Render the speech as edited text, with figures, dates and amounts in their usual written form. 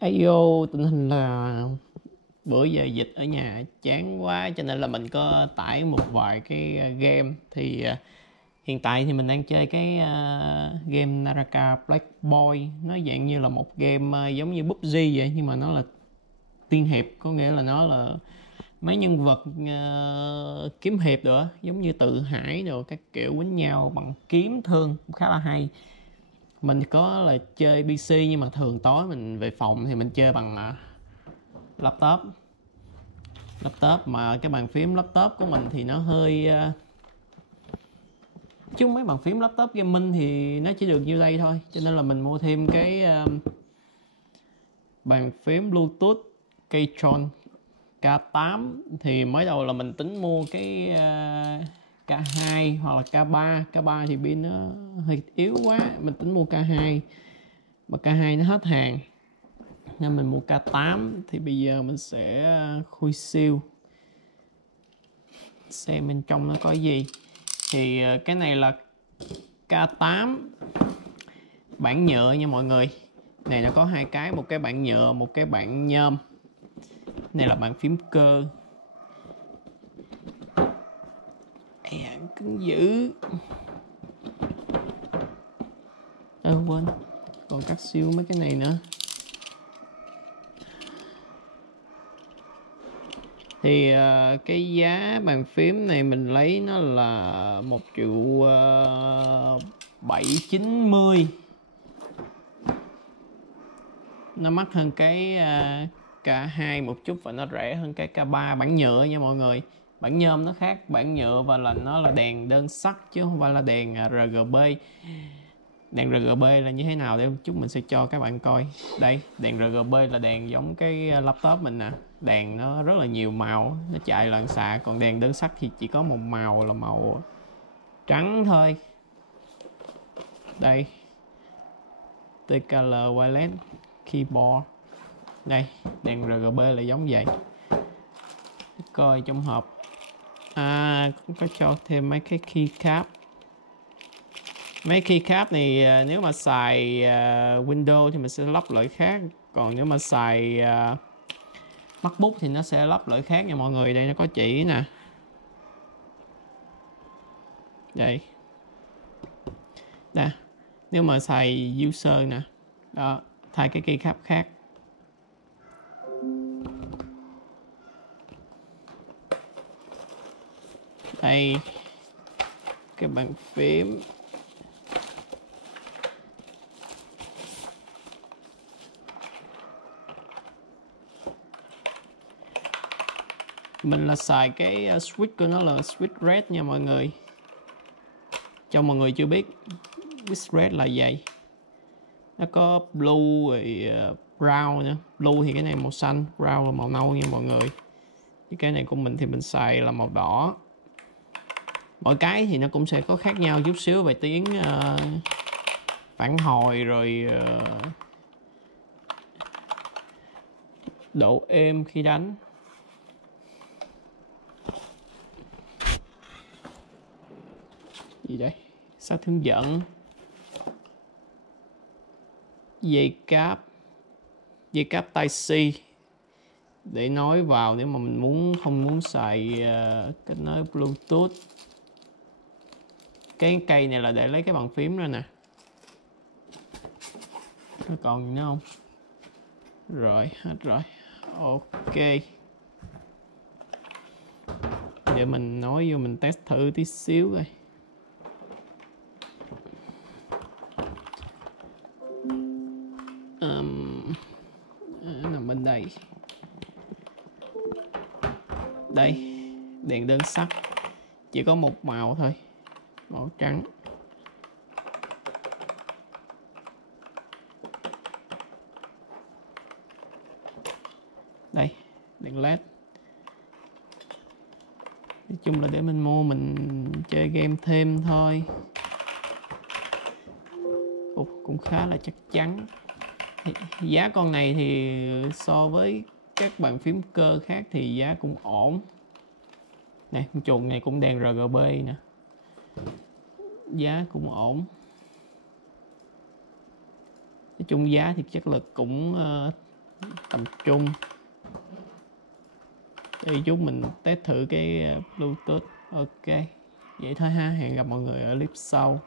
Ayo, tình hình là bữa giờ dịch ở nhà chán quá cho nên là mình có tải một vài cái game. Thì hiện tại thì mình đang chơi cái game Naraka Black Boy. Nó dạng như là một game giống như PUBG vậy, nhưng mà nó là tiên hiệp, có nghĩa là nó là mấy nhân vật kiếm hiệp nữa, giống như Tự Hải rồi các kiểu quýnh nhau bằng kiếm thương, cũng khá là hay. Mình có là chơi PC, nhưng mà thường tối mình về phòng thì mình chơi bằng laptop. Mà cái bàn phím laptop của mình thì nó hơi chứ mấy bàn phím laptop gaming thì nó chỉ được nhiêu đây thôi, cho nên là mình mua thêm cái bàn phím Bluetooth Keychron K8. Thì mới đầu là mình tính mua cái K2 hoặc là K3. K3 thì pin nó hơi yếu quá, mình tính mua K2 mà K2 nó hết hàng nên mình mua K8. Thì bây giờ mình sẽ khui siêu xem bên trong nó có gì. Thì cái này là K8 bản nhựa nha mọi người. Này nó có hai cái, một cái bản nhựa, một cái bản nhôm. Này là bàn phím cơ. Cứng dữ. Quên, còn cắt siêu mấy cái này nữa. Thì cái giá bàn phím này mình lấy nó là 1.790.000. Nó mắc hơn cái K2 một chút và nó rẻ hơn cái K3 bản nhựa nha mọi người. Bản nhôm nó khác bản nhựa và là nó là đèn đơn sắc chứ không phải là đèn RGB. Đèn RGB là như thế nào để chút mình sẽ cho các bạn coi. Đây, đèn RGB là đèn giống cái laptop mình nè. Đèn nó rất là nhiều màu, nó chạy loạn xạ. Còn đèn đơn sắc thì chỉ có một màu là màu trắng thôi. Đây, T-Color Wireless Keyboard. Đây, đèn RGB là giống vậy. Coi trong hộp có cho thêm mấy cái keycap. Mấy keycap này nếu mà xài Windows thì mình sẽ lắp loại khác. Còn nếu mà xài MacBook thì nó sẽ lắp loại khác nha mọi người. Đây nó có chỉ nè. Đây. Nè, nếu mà xài user nè. Đó, thay cái keycap khác. Đây, cái bàn phím. Mình là xài cái switch của nó là switch red nha mọi người. Cho mọi người chưa biết, switch red là vậy. Nó có blue rồi brown nữa. Blue thì cái này màu xanh, brown là màu nâu nha mọi người. Cái này của mình thì mình xài là màu đỏ. Mỗi cái thì nó cũng sẽ có khác nhau chút xíu về tiếng phản hồi rồi độ êm khi đánh. Gì đây? Sách hướng dẫn. Dây cáp Type-C để nối vào nếu mà mình không muốn xài kết nối Bluetooth. Cái cây này là để lấy cái bàn phím ra nè. Nó còn gì nữa không? Rồi, hết rồi. Ok. Để mình nói vô mình test thử tí xíu coi. Nằm bên đây. Đây, đèn đơn sắc. Chỉ có một màu thôi, màu trắng. Đây, đèn led. Nói chung là để mình mua mình chơi game thêm thôi. Cũng khá là chắc chắn. Giá con này thì so với các bàn phím cơ khác thì giá cũng ổn. Này, con chuột này cũng đèn RGB nè. Giá cũng ổn. Nói chung giá thì chất lực cũng tầm trung. Thì chút mình test thử cái Bluetooth. Ok, vậy thôi ha, hẹn gặp mọi người ở clip sau.